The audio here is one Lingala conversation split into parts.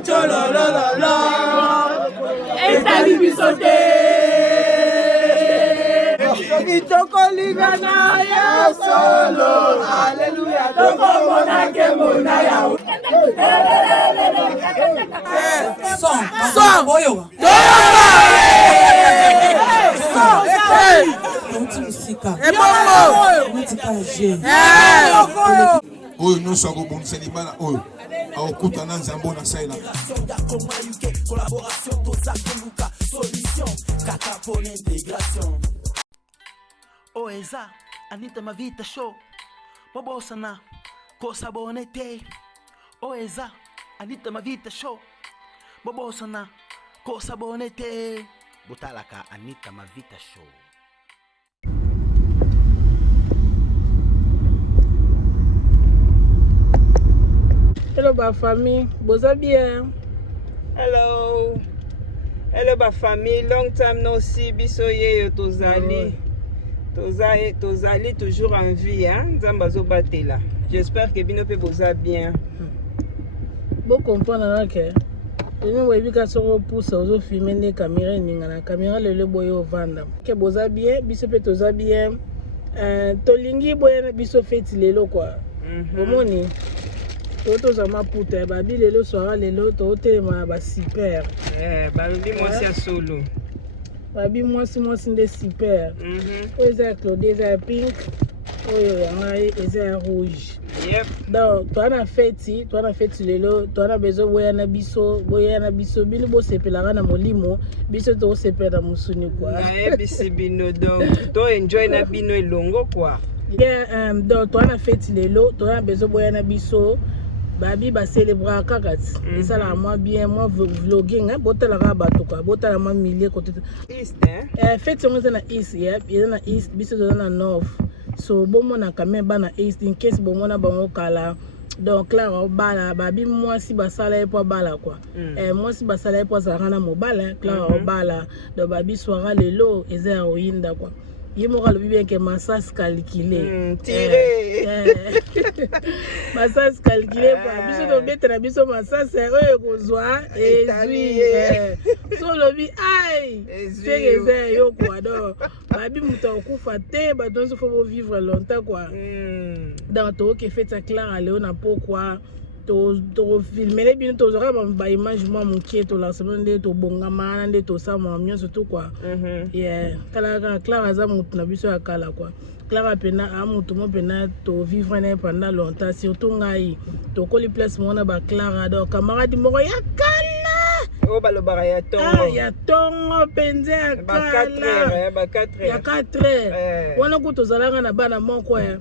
cholololo ezali biso te tokolingana ya solo haleluya tokomonake mona yao son boyo oyo nyonso akobongisa libala oyo akokutana nzambo na saela Oeza Anita Mavita Show Bobosana Kosabonete Oeza Anita Mavita Show Bobosana Kosabonete Botalaka Anita Mavita Show. Hello ba famille, boza bien. Hello. Hello ba famille, long time no see biso ye tozali. Tozali toujours en vie hein, Nzamba zo batela. J'espère que bino pe boza bien. Bon comprendre que nous webika soko pousse ozo filmer les caméras ninga na caméra le boyo vanda. Que boza bien, biso pe toza bien. Tolingi boya biso feti lelo quoi. Bomoni. Toto zama puta babi lelo soir lelo tote ma ba super. Babi moi c'est solo. Babi moi c'est des super. Oza Claude za pink. Oyo yanga eza rouge. Yep. Donc toi na feti lelo, toi na bezo boya na biso bino bo sepelanga na molimo, biso to sepela musuni quoi. Na bisi bino donc to enjoy na bino elongo quoi. Yeah, donc toi na feti lelo, toi na bezo boya na biso. Babi ba célébrer kakati. Et ça là moi bien moi vlogging hein, botala ka bato quoi, botala ma millier côté East hein. Feti on na east, yep, il na east, biso to na north. So bon na quand même bana east in case bon na bango kala. Donc là bala babi moi si basala e po bala quoi. Moi si basala e po zarana mo bala, là bala. Donc babi soira lelo eza oyinda quoi. Il m'a dit bien que ma sas calculé. Tiré. Ma sas calculé quoi. Biso to bettra biso ma sas c'est eux kozwa et lui. So lobi ai. C'est que c'est yo quoi donc. Babi muta okufa te ba donc faut vivre longtemps quoi. Donc to que fait ça clair aller on a pourquoi to filmer les bien to zora ba image moi mon qui to la semaine de to bonga mana de to ça moi mieux surtout quoi. Yeah, kala Clara za mutu na biso ya kala quoi. Clara pena a mutu mo pena to vivre ne pendant longtemps surtout ngai to koli place mona ba Clara donc camarade moko ya kala. O balobara ya tongo. Ya tongo penze ya kala. Ba 4 heures. Ya 4 heures. Wana kuto zalanga na bana moko ya.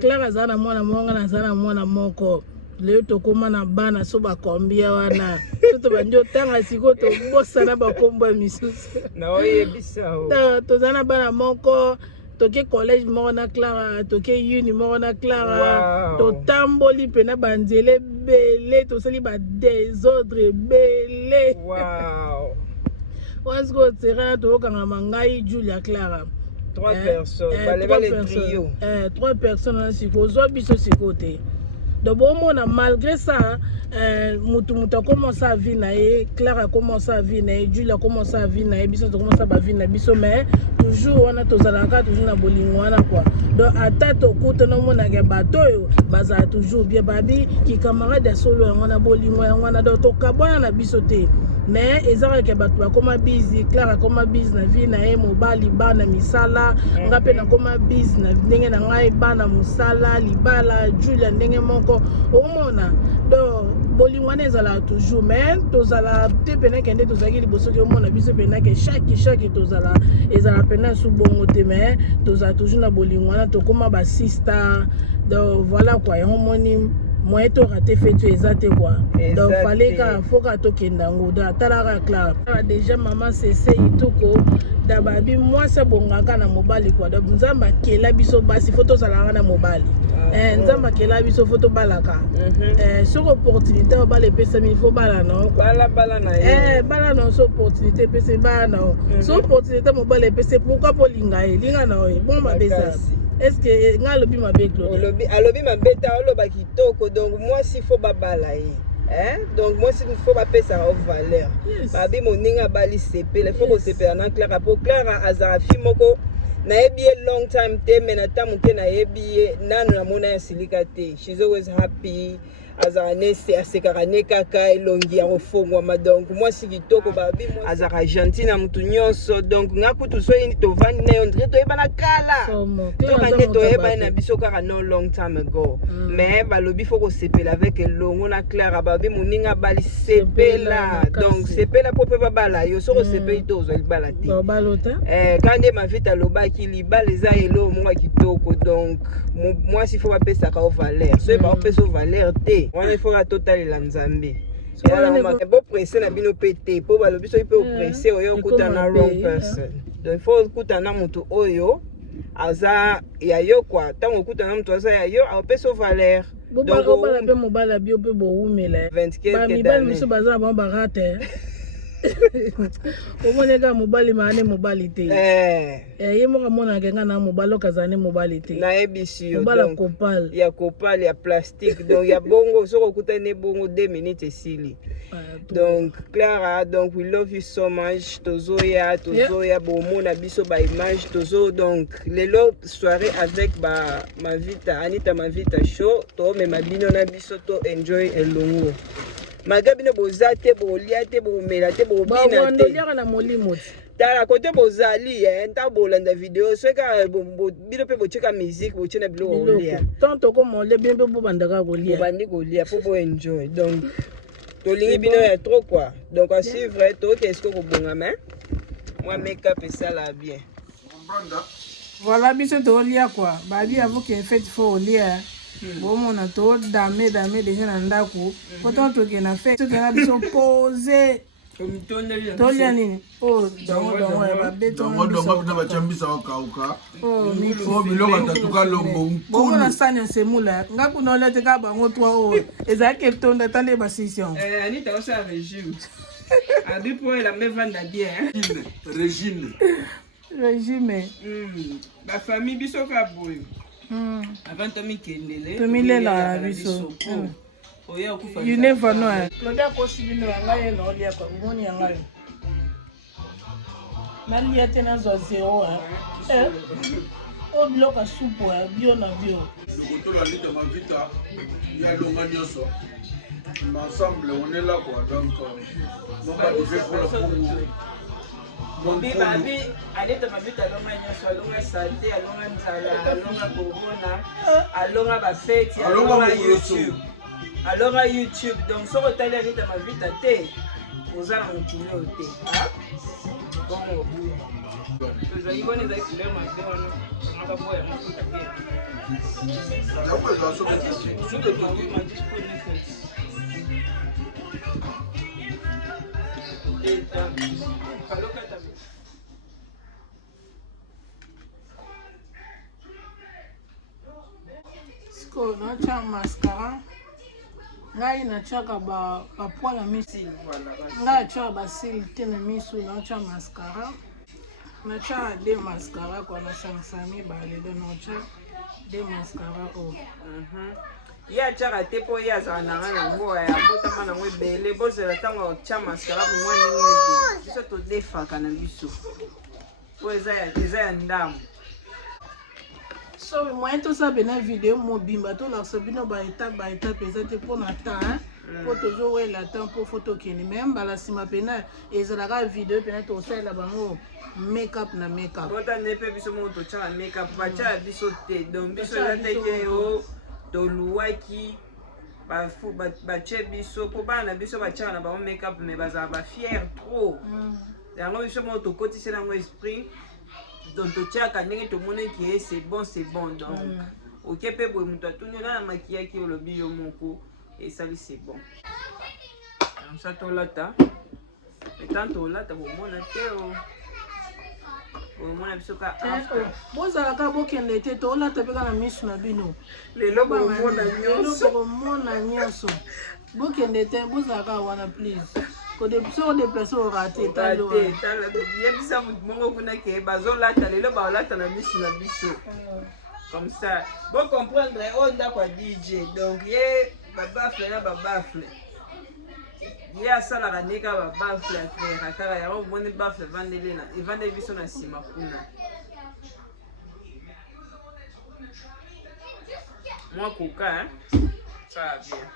Clara za na mwana monga na za na mwana moko. Leo tokoma na bana so bakombia wana to banjo tanga siko to bossa na bakombo misusu na oyebisa o to zana bana moko toke collège moko na Clara toke uni moko na Clara to tamboli pena banzele belé to sali ba désordre belé wow once go terrain to kanga mangai Julia Clara 3 personnes baleba le trio 3 personnes siko zo biso siko te. Donc bon malgré ça mutu a commencé à vivre, Clara a commencé à vivre, Julia a commencé à vivre, biso to commencé à vivre biso mais toujours on a tozalaka toujours na bolingo wana quoi. Donc atato kuto no mona ke bato yo baza toujours bien babi ki camarade solo on a bolingo wana donc to kabona na biso te. Mais ezaka ke bato ba koma busy, Clara koma busy na vie na e mobali bana misala, ngape na koma busy na ndenge na ngai bana musala libala Julia ndenge moko omona donc bolingwana ezala toujours mais tozala te pena kende tozaki liboso ke omona biso pena ke chaque tozala ezala pena sous bongo te mais tozala toujours na bolingwana to koma ba sister donc voilà quoi omoni moi to raté fait tu exact quoi donc fallait ka faut ka to kendango da talaka Clara déjà maman c'est ituko da babi moi c'est bongaka na mobali quoi donc nzamba kela biso basi photo salanga na mobali nzamba kela biso photo balaka sur opportunité ba le pesa il faut bala non bala na bala non sur opportunité pesa bala non sur opportunité mobali pesa pourquoi pour linga na bon ma besa. Est-ce que nga lobi mabe Claude? Alobi mabeta oloba kitoko donc moi s'il faut babala Hein? Donc moi il faut pas payer ça en valeur. Babi moninga bali sepele, il faut que sepele na Clara pour Clara azara fi moko na ebi long time te mais na tamu te na ebi nanu na mona silika te. She's always happy. Azara nese asekara ne kaka elongi ya ofongwa donc moi si kitoko babi moi azara gentil na mutu nyonso donc ngakutu so ini to vandi na yo ndre to ebana kala to kande to eba na biso kaka no long time ago mais balobi faut ko sepela avec elongo na Clara babi moninga bali sepela donc sepela pope babala yo so ko sepeli to zo libala te kande ma vita lobaki libala eza elo mo kitoko donc moi si faut pas pesa ka valeur so ba pesa valeur te on il faut la totale la nzambe et bon presser na bino pété pour balobi so peut presser oyo kuta na wrong person donc il faut kuta na mutu oyo aza ya yo quoi tango kuta na mutu aza ya yo a pesa valeur donc on va la mobala bio pe bo umela 24 ba mi ba miso baza ba barate omoneka mobali mane mobali te ye moka mona kenga na mobalo kazane mobali te na ebisi yo mobala kopal ya plastique donc ya bongo soko kutane bongo 2 minutes esili donc Clara donc we love you so much tozoya bomona biso ba image tozo donc lelo soirée avec ma vita Anita ma vita show to me mabino na biso to enjoy elongo magabino bozate boliate bomela te bobina te na molimo tala kote bozali nta bolanda video so ka bino pe bocheka musique bochena bilo olia tanto comme le bien pe bobandaka kolia bandi kolia po bo enjoy donc tolingi bino ya trop quoi donc à suivre to qu'est-ce que bonga mais moi make up et ça là bien voilà biso to olia quoi babi avo que fait faut olia bon on a tout damé déjà na ndako pourtant to ke na fait to ke na biso poser tolia nini oh donc ba beton donc ba chambisa okauka oh biloko tatuka lombo bon na sanya semula ngaku no lete ka bango toi oh ezake tonda tande ba session Anita osa régime abi pour la me vendre bien régime la famille biso ka boyo avant Tommy Kendele Tomilela biso you never know Claudia ko sibino ngai no lia ko ngoni ngai nali ate na zo 0 o bloka supo bio na bio le la Anita ma vita ya longa nyoso ensemble on est là quoi donc on va faire pour la Babi, Anita ma vita longa nyoso longa santé longa nzala longa corona longa ba fête longa YouTube longa YouTube donc so rotali Anita ma vita te ozala mokilo te bon tozali bona ezali couleur mabe wana ngaka boya mafuta Siko na cha mascara ngai na chaka ba poil na misi ngai cha ba cils te na misu na cha mascara na cha de mascara kwa na sansami ba le na cha de mascara o ya chaka te po ya za na ngo ya botama na mwebele bozela tango cha mascara ko ngwani ngedi biso to defaka na biso po eza ya ndamu so moi tout ça bena vidéo mobimba to la sabino ba étape ezate pour na temps pour toujours ouais la temps pour photo kini même bala sima pena ezalaka vidéo pena to sala bango make up na make up bota nepe biso mo to cha make up ba cha biso te donc biso ya teke o to luwaki ba che biso po bana biso ba cha na ba make up mais baza ba fier trop yango biso mo to kotise na ngo esprit donc to chaka ndenge to mona ki c'est bon donc OK pe boy muto atunyo na maquillage ki olobi yo moko et ça c'est bon on ça to lata et tant to lata bo mona teo bo mona biso ka bozala ka bokende te to lata pe kana misu na bino lelo bo mona nyonso bokende te bozala ka wana please ko de so de personnes raté talo yebisa mongo kuna ke bazolata lelo baolata na misu na biso comme ça bon comprendre on da kwa DJ donc ye babafle na babafle ye asalaka nde kaka babafle atrera kaka yango omoni bafle evandeli biso na nsima kuna mwa koka ça va bien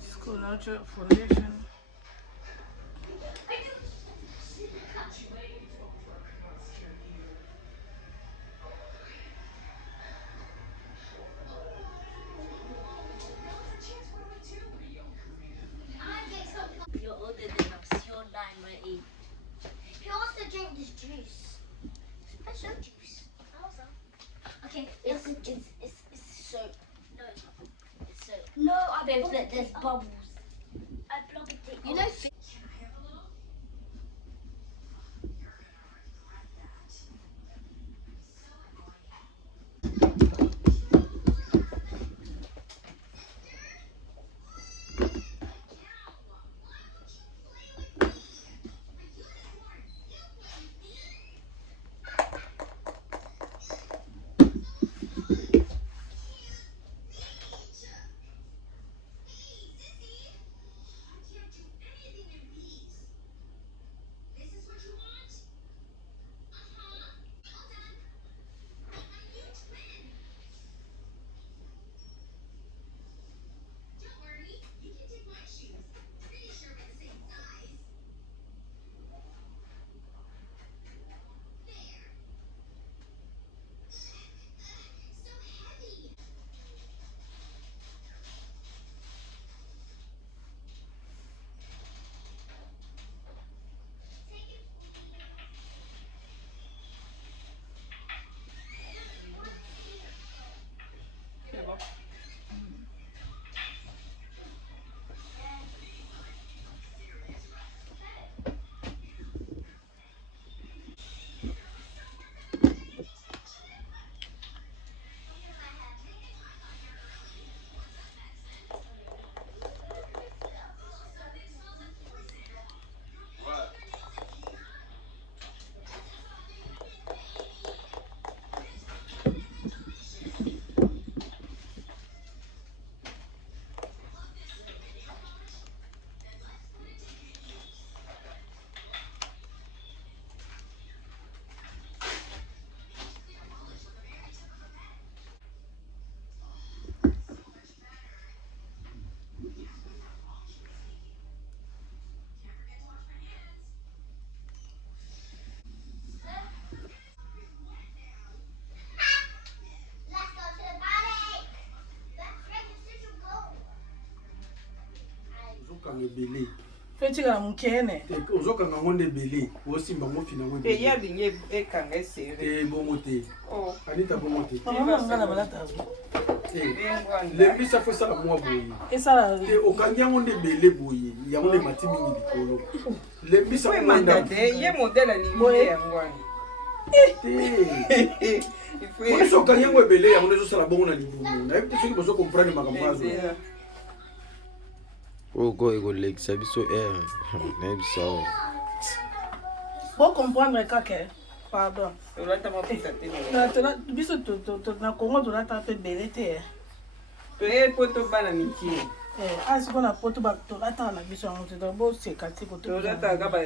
School Foundation. You're older than us. You're 9, we're 8. Who wants to drink this juice? Special juice. How's that? Okay, it's soap. No, it's not. It's soap. No, there's bubbles. I plugged it. You know. Belé. Fetika mukene. Ozokanga ngonde belé. Osimba mofina ngwe. Et ya linye ekanga serré. Bomote. Oh. Anita bomote. Mama ngala balata. Le misa faut ça la moi boye. Et ça okanga ngonde belé boye. Ya ngonde mati mingi likolo. Le misa ko mandate ye modèle ali ya ngwana. Il faut okanga ngwe belé ya ngonde zo sala bongo na libumu. Na yebi soki bozo comprendre makambo. Oko ekolekisa biso na biso pour comprendre kaka pardon olata mapita te na biso na Congo tolata pe belé te to e poto bana miki asiko na poto ba tolata na biso yango te bo sekati poto tolata ka ba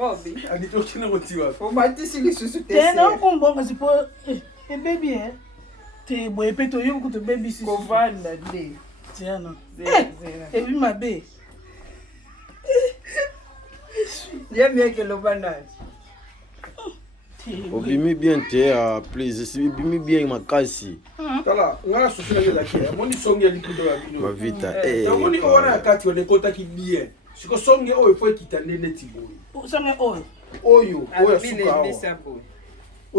robe ani to kina motiwa o batisi lisusu te te na kombonga sipo baby te boye pe to yo ko to baby si ko vanda de tiana zera et puis ma bé ya mieux que le banane obimi bien te please si obimi bien makasi tala ngala sosina ngela kia moni songi ya lipido ya bino bavita moni ona kati on ekota ki bien siko songi o ifo kitane neti boy songi oyo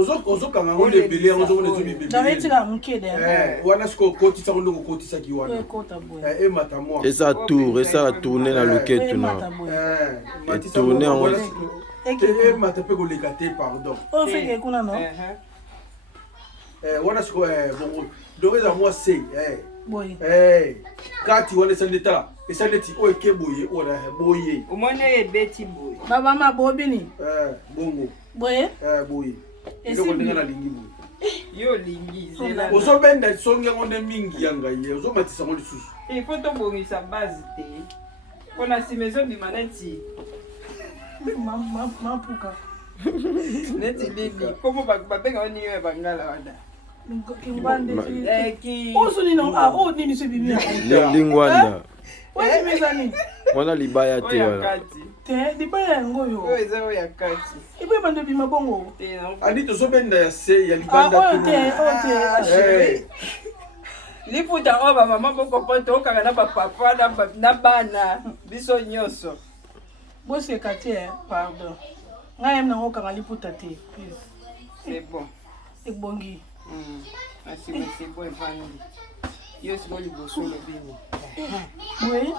suka ozokanga ngonde belé yango zokone zo bibé davetika mukede wana siko kotisa ngondo kotisa ki wana e mata moi esa tourner na loketu na et tourner en e mata pe koleka te pardon o feke kuna no wana siko bongo doeza moi c'est boy kati wana sandeta esandeti o ekeboye ora boye umone ebeti boye baba mabobini bongo boye boye eko ndinga na lingi boye Yo lingi zela. Ozobenda songe ngone mingi yanga ye. Ozomatisa ngoli susu. Il faut tobongisa base te. Pona si maison bimaneti. Mapuka. Neti lili. Komo babenga oni yo bangala wada. Ki osuni no o nini se bibia. Lingwanda. Wewe mezani. Wana libaya te wala. Te libaya ngoyo. Yo ezao ya kati. Ibo bande bima bongo. Ani tozobenda ya se ya libanda tu. Ote. Liputa oba mama boko poto okanga na papa na bana biso nyoso. Bosse katie, pardon. Ngai mna okanga liputa te, please. C'est bon. Ebongi. Merci, c'est bon evandi. Yo siko liboso lo bini. Oui.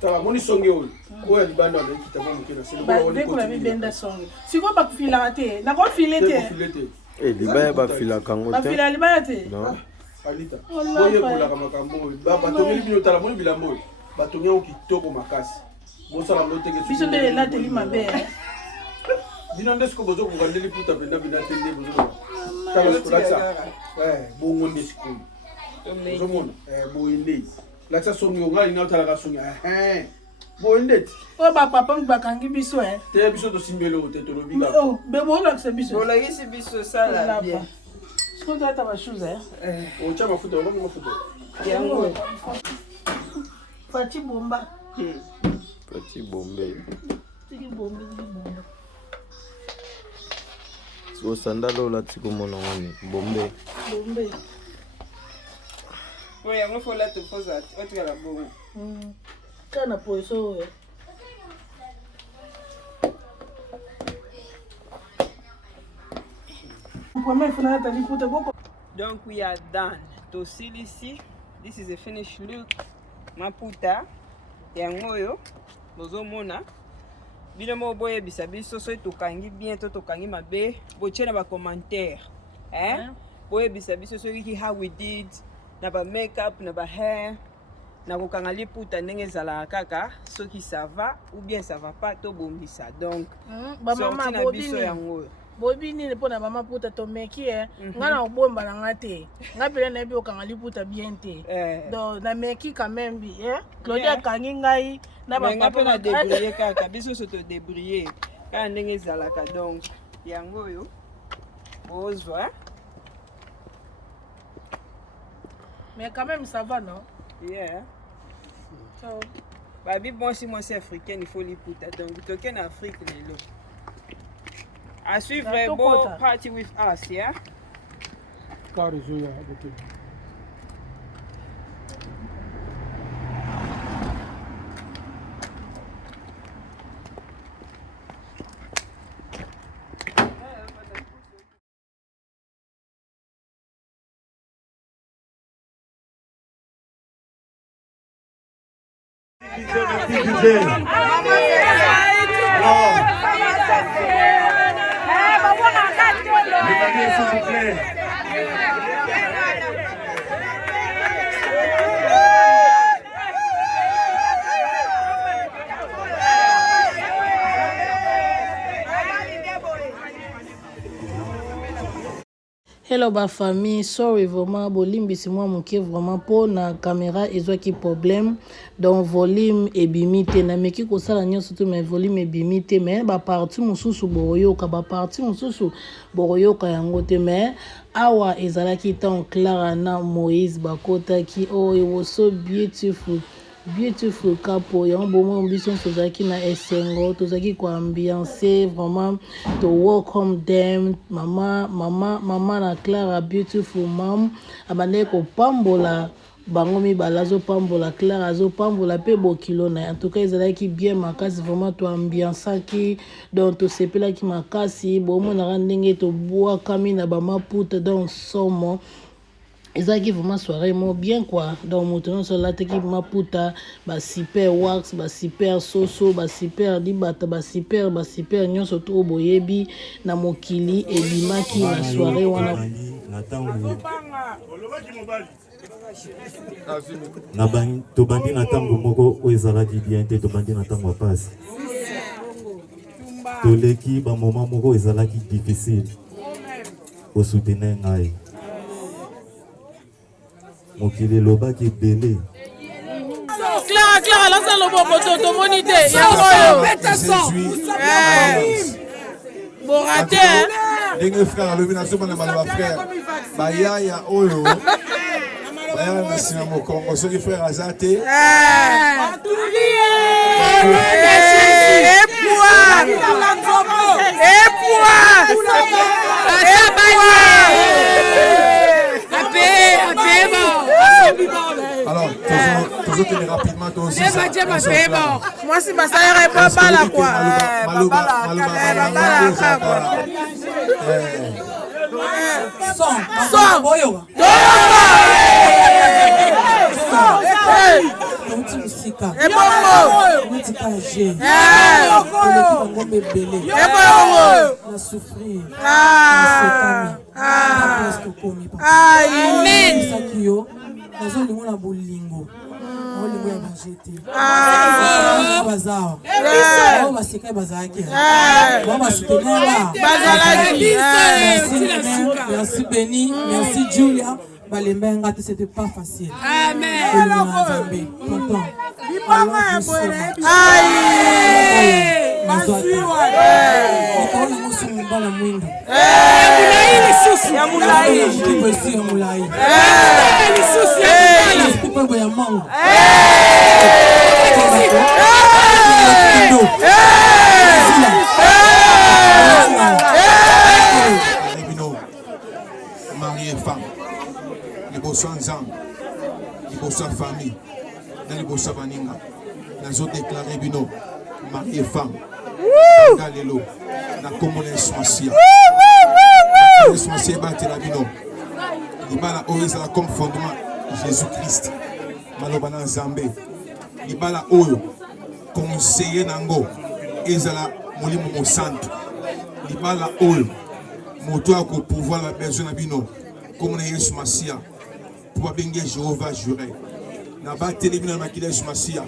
Tala moni songe oyo. Ko ya libanda na kita ba mukena se ba woni ko la bibenda songe. Siko ba fila te, na ko filete. Libaya ba fila kango te. Ba fila libaya te. Non. Alita. Boye kula kama kambo. Ba batomeli bino tala moni bilambo. Batongia okitoko makasi. Bosala loteke. Biso de la teli mabe. Bino ndesko bozo ko ngandeli puta benda bina tende bozo. Tala skolatsa. Bongo ndesko. Bozo mona. Boyende. Laksa songi ngali na tala ka songi. Boyende. O ba papa mbakangi biso Te biso to simbelo te to lobika. Oh, bebo laksa biso. Bola yisi biso sala bien. Sko ta ba shoes O chama futa, o mafuta. Yango. Fati bomba. Petit Bombay. Tiki bomba. So sandalo la tiko mona ngani Bombay. Bombay. Oui, yango faut la te poser. Otu la bongo. Kana poiso Donc we are done. To seal ici. This is a finished look. Maputa. Yango yo. Bozo mona. Bino mo boye bisabiso so tokangi bien to tokangi mabe. Boche na ba commentaire. Boye bisabiso so wiki how we did. Na ba makeup, na ba hair. Na kokanga liputa ndenge zala kaka. Soki ça va ou bien ça va pas to bombisa. Donc sorti na biso yango yo. Bobi nini pona mama puta to meki ngana obomba na ngate ngapela na bi okanga liputa bien te donc na meki quand même bi Claudia kangi ngai na ba papa na débrouiller kaka biso so to débrouiller ka ndenge zalaka donc yango yo ozwa mais quand même ça va non so babi bon si moi c'est africain il faut liputa donc toke na Afrique lelo. À suivre a beau party with us, yeah? S'il vous plaît. Hello ba famille, sorry vraiment bolimbisi moi moké vraiment pour na caméra ezwaki problème donc volume ebimité na meki ko sala nyo surtout mais volume ebimité mais ba partie mususu boroyoka ba partie mususu boroyoka yango te mais awa ezalaki tant Clara na Moïse bakotaki oh it was so beautiful couple yango bomo ambition tozaki na esengo tozaki ko ambiancer vraiment to welcome them mama na Clara beautiful mom abane ko pambola bango mibala zo pambola Clara zo pambola pe bokilo na en tout cas ezalaki bien makasi vraiment to ambiançaki donc to sepelaki makasi bomo na ndenge to boa kami na ba maputa donc somo ezaki vraiment soirée mo bien quoi donc moto so la teki maputa ba super wax ba super soso ba super dibata ba super nyonso to boyebi na mokili ebimaki na soirée wana na bang tobandi na tango moko o ezalaki bien te tobandi na tango pasi toleki ba moment moko ezalaki difficile soutenir ngai. Mokili lobaki belé. Clara, lance le bon poteau, ton monité. Bon raté, hein? Dengue frère, le bination de ma frère. Baya ya oyo. Baya na sina mo Congo, so ki frère Azate. Alors, toujours tenir rapidement toi aussi. Moi, si ma salaire est pas mal, quoi. Merci Béni, merci Julia. Balembenga, c'était pas facile. Amen. Marié et femme, les bossons ensemble, les bossons famille, les bossons baninga, nous avons déclaré bino, marié et femme, Galelo, la commune Somacia, la Somacia battre la bino, les bala oyo la comme fondement Jésus-Christ, malobana Zambé, les bala oyo conseiller nango, ezala molimo mo santo, les bala oyo moto a ko pouvoir la besoin na bino comme na Yesu Masia pour benga Jéhovah juré na ba telebina na kile Yesu Masia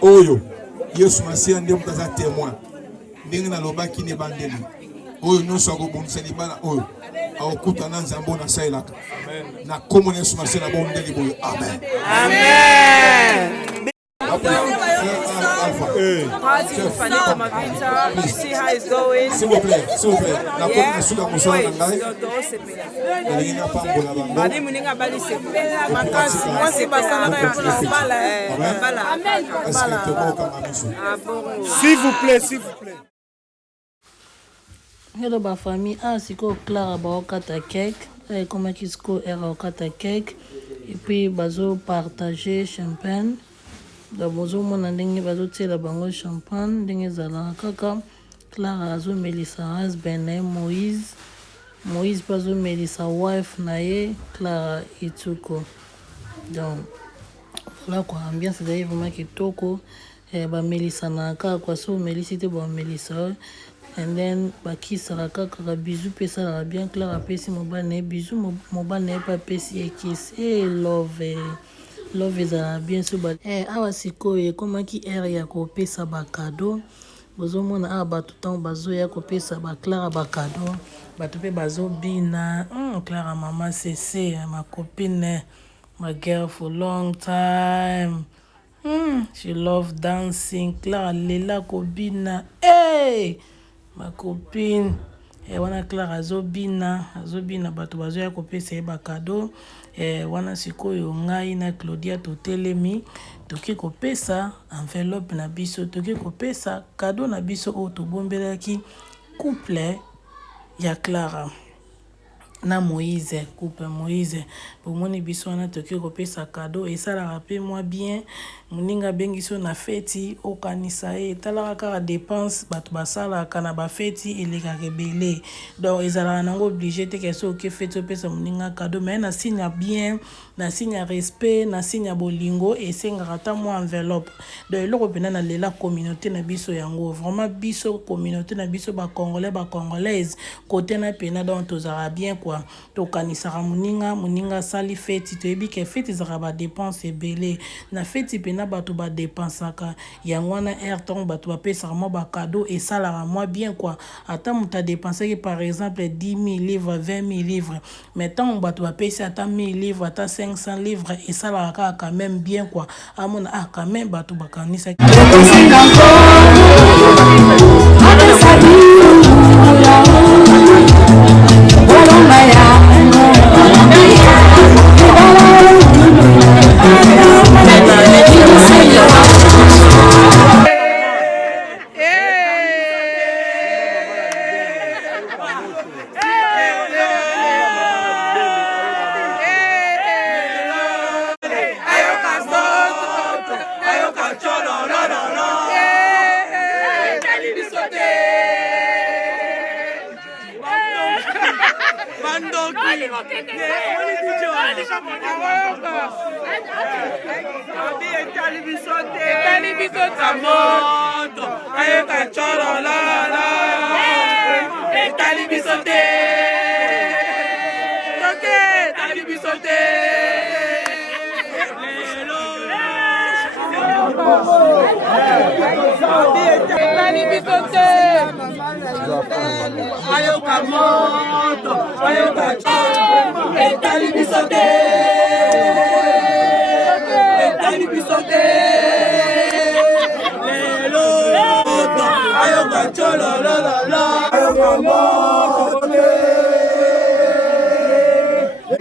oyo Yesu Masia ndiye mtaza témoin ndenge na lobaki ne bandeli oyo nyonso akobonisa libala oyo akuta na nzambo na sailaka na comme na Yesu Masia na bondeli boyo amen amen. See how it's going. S'il vous plaît, la commune suka musala ngai. S'il vous plaît. Hello ba famille, siko Clara ba okata cake, comment kisiko era okata cake et puis bazo partager champagne. Dabozo mona ndenge bazo tela bango champagne ndenge zala kaka Clara azo melisa husband na Moïse bazo melisa wife na ye Clara Ituko. Donc voilà quoi, ambiance d'ailleurs vraiment kitoko ba melisa na kaka kwa so melisite ba melisa and then bakisa kaka bisou pesa la bien Clara pesi mobile na bisou mobile na pas pesi kiss love ezala bien sûr awa sikoyo ekomaki ere ya kopesa bakado bozomona awa bato ntango bazoya kopesa Clara bakado bato mpe bazobina Clara mama sese ma copine my girl for long time she love dancing Clara lela kobina ma copine wana Clara azobina bato bazoya kopesa ye bakado wana sikoyo ngai na Claudia totelemi toki kopesa enveloppe na biso toki kopesa cadeau na biso o tobombelaki couple ya Clara na Moïse couple Moïse bomoni biso wana toki kopesa cadeau esalaka pe moi bien moninga bengiso na feti okanisa talaka kaka dépense bato basalaka na bafeti elekaka ebele donc ezalaka nango obligé te ke so ke feti opesa moninga cadeau mais na signe ya bien na signe ya respect na signe ya bolingo esengaka ata mwa enveloppe donc eloko mpena na lela communauté na biso yango vraiment biso communauté na biso bacongolais bacongolaise kote na pena donc tozalaka bien kwa quoi tokanisaka moninga sali feti toyebi ke feti ezaka badepense ebele na feti mpena bato badepensaka yango wana air ntongo bato bapesaka mwa bakado esalaka mwa bien quoi ata moto adepensaki par exemple 10 000 livres 20 000 livres mais ntango bato bapesi ata 1000 livres ata 500 livres esalaka kaka quand même bien quoi amona quand même bato bakanisaki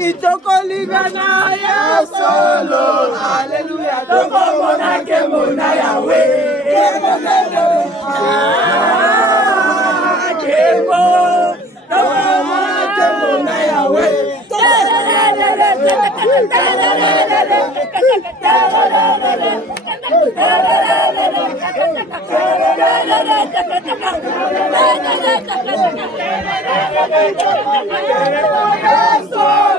Itokolingana ya solo, hallelujah. Tokomona kemona yawe, kemo, tokomona kemona yawe. Yes,